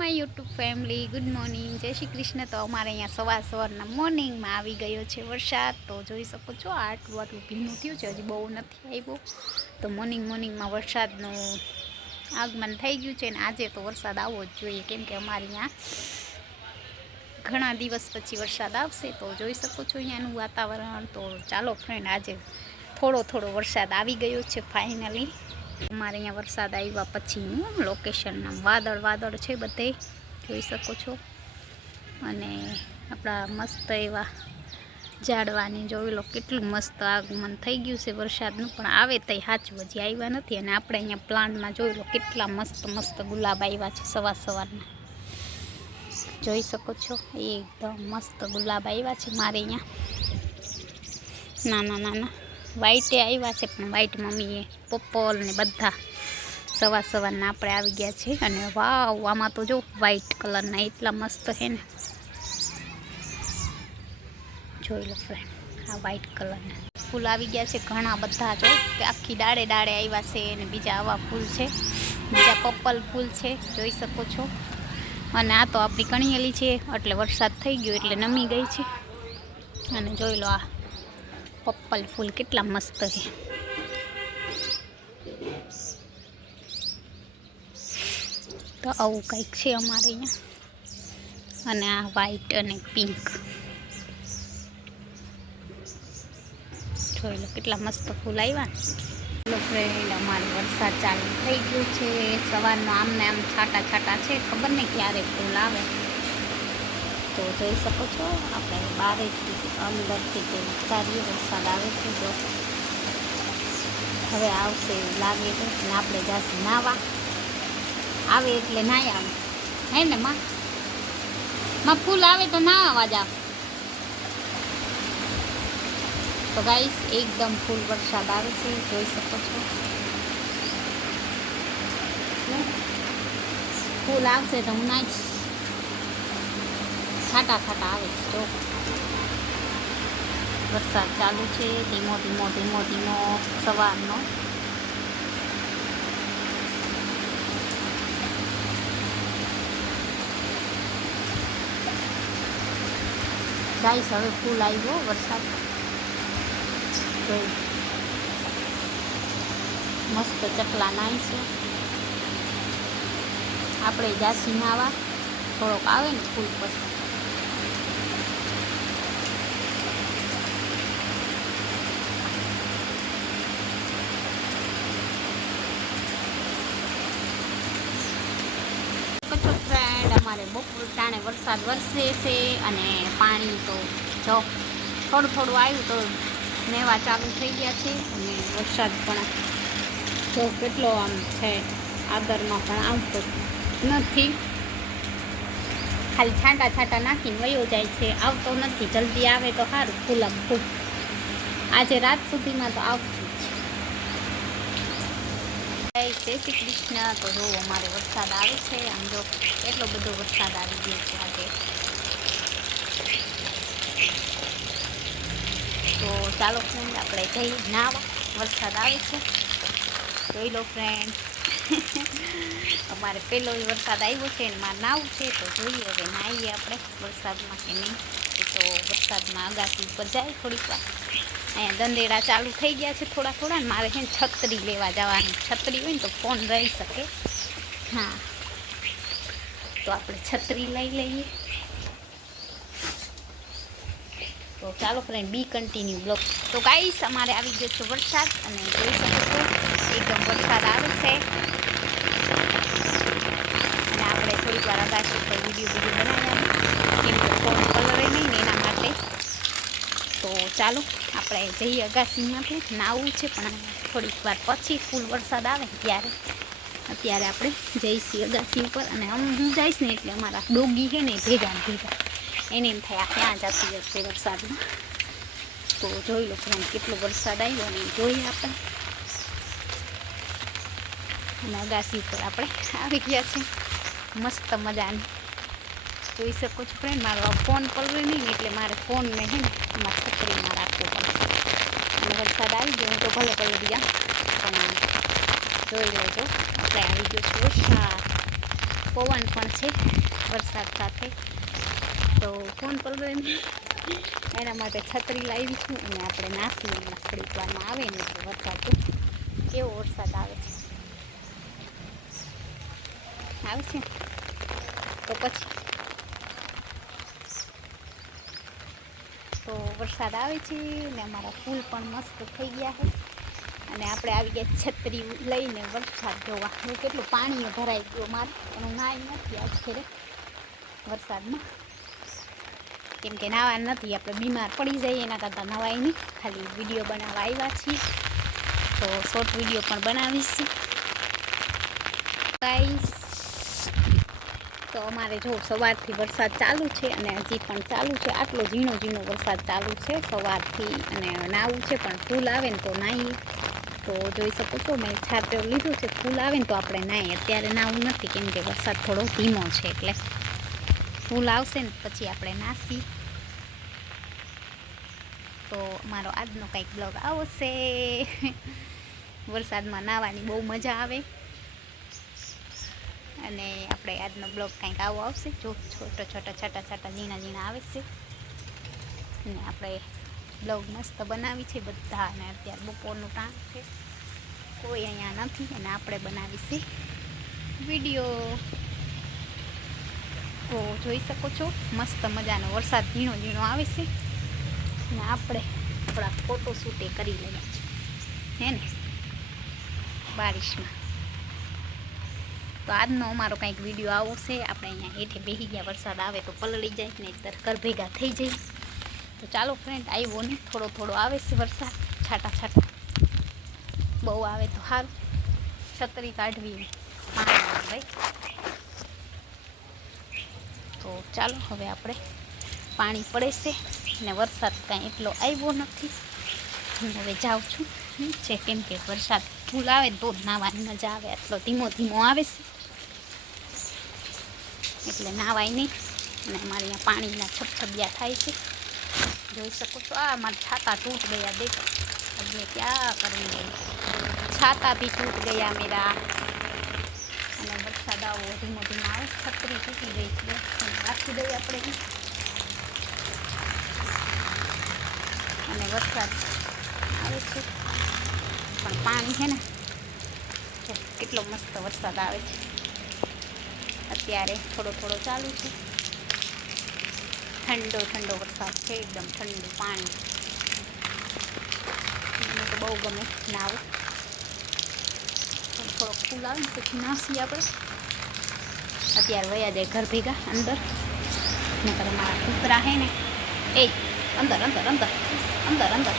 My YouTube family, good morning, જય શ્રી કૃષ્ણ। તો અમારે અહીંયા સવારના મોર્નિંગમાં આવી ગયો છે વરસાદ। તો જોઈ શકો છો આટલું ભીનું થયું છે, હજી બહુ નથી આવ્યો। તો મોર્નિંગમાં વરસાદનું આગમન થઈ ગયું છે ને આજે તો વરસાદ આવવો જ જોઈએ, કેમ કે અમારે અહીંયા ઘણા દિવસ પછી વરસાદ આવશે। તો જોઈ શકો છો અહીંયાનું વાતાવરણ। તો ચાલો ફ્રેન્ડ, આજે થોડો વરસાદ આવી ગયો છે ફાઇનલી। અમારે અહીંયા વરસાદ આવ્યા પછીનું લોકેશનના વાદળ છે બધે, જોઈ શકો છો। અને આપણા મસ્ત એવા ઝાડવાની જોઈ લો, કેટલું મસ્ત આગમન થઈ ગયું છે વરસાદનું। પણ આવે તઈ સાચું હજી આવ્યા નથી। અને આપણે અહીંયા પ્લાન્ટમાં જોઈ લો કેટલા મસ્ત ગુલાબ આવ્યા છે સવારના, જોઈ શકો છો। એકદમ મસ્ત ગુલાબ આવ્યા છે મારે અહીંયા, નાના વ્હાઈટે આવ્યા છે, પણ વ્હાઈટ મમ્મીએ પર્પલ ને બધા સવારના આપણે આવી ગયા છે। અને વાવ, આમાં તો જો વ્હાઈટ કલરના એટલા મસ્ત છે ને, જોઈ લો ફ્રેન્ડ, આ વ્હાઈટ કલરના ફૂલ આવી ગયા છે ઘણા બધા, જો કે આખી ડાળે આવ્યા છે। અને બીજા આવા ફૂલ છે, બીજા પર્પલ ફૂલ છે, જોઈ શકો છો। અને આ તો આપણી કણિયેલી છે, એટલે વરસાદ થઈ ગયો એટલે નમી ગઈ છે। અને જોઈ લો આ પર્પલ ફૂલ કેટલા મસ્ત છે। તો આવું કંઈક છે અમારે અહીંયા। અને આ વ્હાઈટ અને પિંક, જોઈ લો કેટલા મસ્ત ફૂલ આવ્યા ને। હેલો ફ્રેન્ડ, અમારે વરસાદ ચાલુ થઈ ગયો છે સવારનો, આમને આમ છાંટા છે, ખબર નહીં ક્યારે ફૂલ આવે। તો જોઈ શકો છો, આપણે બહારથી અંદરથી કે વિચારીએ વરસાદ આવે છે, જો હવે આવશે એવું લાગે છે। ને આપણે જાશું નાવા, આવે એટલે નાય આવે હે ને માં ફૂલ આવે તો ના આવવા જાવ। તો ગાઈસ એકદમ ફૂલ વરસાદ આવે છે, જોઈ શકો છો। ફૂલ આવશે તો હું નાઈશ, છાંટા આવે છે, જો વરસાદ ચાલુ છે ધીમો સવારનો। ગાઈસ હવે ફૂલ આવ્યો વરસાદ, મસ્ત ચકલા નાય છે। આપણે જાસી નાવા, થોડોક આવે ને ફૂલ પછી। ફ્રેન્ડ, અમારે બપોર ટાણે વરસાદ વરસે છે, અને પાણી તો જો થોડું આવ્યું તો નેવા ચાલુ થઈ ગયા છે। અને વરસાદ પણ જો કેટલો આમ છે, આદરમાં પણ આવતો નથી, ખાલી છાંટા નાખીને વયો જાય છે, આવતો નથી। જલ્દી આવે તો સારું, ફૂલ આજે રાત સુધીમાં તો આવતું જ। જય શ્રી કૃષ્ણ। તો જો અમારે વરસાદ આવે છે, આમ જો એટલો બધો વરસાદ આવી ગયો છે આજે। તો ચાલો ફ્રેન્ડ, આપણે જઈ નાવા, વરસાદ આવે છે, જોઈ લો ફ્રેન્ડ। અમારે પહેલો વરસાદ આવ્યો છે ને મારે નાવું છે, તો જોઈએ હવે નાહીએ આપણે વરસાદમાં કે નહીં। તો વરસાદમાં અગાસી ઉપર જાય થોડીક વાર, અહીંયા દંડેડા ચાલુ થઈ ગયા છે થોડા ને મારે છે ને છત્રી લેવા જવાની, છત્રી હોય ને તો ફોન રહી શકે। હા, તો આપણે છત્રી લઈ લઈએ। તો ચાલો ફ્રેન્ડ, બી કન્ટિન્યુ બ્લોગ। તો ગાઈસ અમારે આવી ગયો છે વરસાદ, અને જોઈ શકો છો એકદમ વરસાદ આવે છે। અને આપણે થોડીક વાર અગાસી પર વિડીયો બનાવ્યા, કેમ કે ફોન કલરે નહીં ને એના માટે। તો ચાલો આપણે જઈએ અગાસીમાંથી, નાવું છે પણ થોડીક વાર પછી ફૂલ વરસાદ આવે ત્યારે। અત્યારે આપણે જઈશું અગાસી ઉપર, અને હું જઈશ ને એટલે અમારા ડોગી છે ને ભેગા એને એમ થાય આ ક્યાં જતી હશે વરસાદમાં। તો જોઈ લો ફ્રેન્ડ કેટલો વરસાદ આવ્યો, અને જોઈએ આપણે। અને અગાસી ઉપર આપણે આવી ગયા છે મસ્ત મજાની, જોઈ શકો છો ફ્રેન્ડ। મારો ફોન પલરે નહીં ને એટલે મારે ફોનને છે ને એમાં છત્રીમાં રાખવો પડશે। અને વરસાદ આવી ગયો, હું તો ભલે પલળી ગયા, પણ જોઈ લેજો આપણે આવી ગયો છે વરસાદ। પવન પણ છે વરસાદ સાથે. તો ફોન પર એના માટે છત્રી લાવી છું અને આપણે નાસી થોડીક વારમાં આવે ને તો વરસાદ તો કેવો વરસાદ આવે છે તો પછી તો વરસાદ આવે છે ને અમારા ફૂલ પણ મસ્ત થઈ ગયા છે અને આપણે આવી ગયા છત્રી લઈને વરસાદ જોવા. હું કેટલું પાણી ભરાઈ ગયું મારે પણ હું નાઈ નથી આજ ખેરે વરસાદમાં, કેમ કે નાવા નથી, આપણે બીમાર પડી જઈએ એના કરતાં નવાય નહીં. ખાલી વિડીયો બનાવવા આવ્યા છીએ તો શોર્ટ વિડીયો પણ બનાવીશું ગાઈસ. તો અમારે જો સવારથી વરસાદ ચાલુ છે અને હજી પણ ચાલુ છે. આટલો ઝીણો ઝીણો વરસાદ ચાલુ છે સવારથી અને નાવું છે પણ ફૂલ આવે ને તો નાહી. તો જોઈ શકો છો મેં છાપરો લીધું છે, ફૂલ આવે ને તો આપણે નાહી. અત્યારે નાવું નથી કેમ કે વરસાદ થોડો ધીમો છે, એટલે ફૂલ આવશે ને પછી આપણે નાસી. તો મારો આજનો કંઈક બ્લોગ આવશે. વરસાદમાં નાહવાની બહુ મજા આવે અને આપણે આજનો બ્લોગ કંઈક આવો આવશે. જો છોટા છાટા ઝીણા ઝીણા આવે છે અને આપણે બ્લોગ મસ્ત બનાવી છે બધા. અને અત્યારે બપોરનું ટાણું છે, કોઈ અહીંયા નથી અને આપણે બનાવીશું વિડીયો. તો જોઈ શકો છો મસ્ત મજાનો વરસાદ ઝીણો ઝીણો આવે છે અને આપણે થોડા ફોટો શૂટે કરી લઈએ હે ને બારિશમાં. તો આજનો અમારો કંઈક વિડીયો આવો છે. આપણે અહીંયા હેઠે બેસી ગયા, વરસાદ આવે તો પલળી જાય ને ઘર ભેગા થઈ જાય. તો ચાલો ફ્રેન્ડ, આવ્યો ને થોડો થોડો આવે છે વરસાદ, છાટા છાટા. બહુ આવે તો સારું, છત્રી કાઢવી પાણી ભાઈ. તો ચાલો હવે આપણે પાણી પડે છે ને વરસાદ કાંઈ એટલો આવ્યો નથી. હવે જાઉં છું છે કેમ કે વરસાદ ફૂલ આવે તો જ નાહવાની મજા આવે. આટલો ધીમો ધીમો આવે છે એટલે નાવાય નહીં. અને અમારે અહીંયા પાણીના છબછબિયા થાય છે, જોઈ શકો છો. આ મારા છાતા તૂટ ગયા, દેખો अब मैं क्या करूँगी, छाता भी टूट गया मेरा. અને વરસાદ આવો ધીમો ધીમો આવે, છત્રી તૂટી ગઈ છે, રાખી દઈએ આપણે. અને વરસાદ આવે છે પણ પાણી છે ને કેટલો મસ્ત વરસાદ આવે છે. અત્યારે થોડો થોડો ચાલુ છે, ઠંડો ઠંડો વરસાદ છે, એકદમ ઠંડુ પાણી. મને તો બહુ ગમે નાવું. થોડોક ફૂલ આવે ને પછી નાસી આપણે. અત્યારે વયા જાય ઘર ભેગા અંદર, નકર મારા કૂતરા હે ને એ અંદર અંદર અંદર અંદર અંદર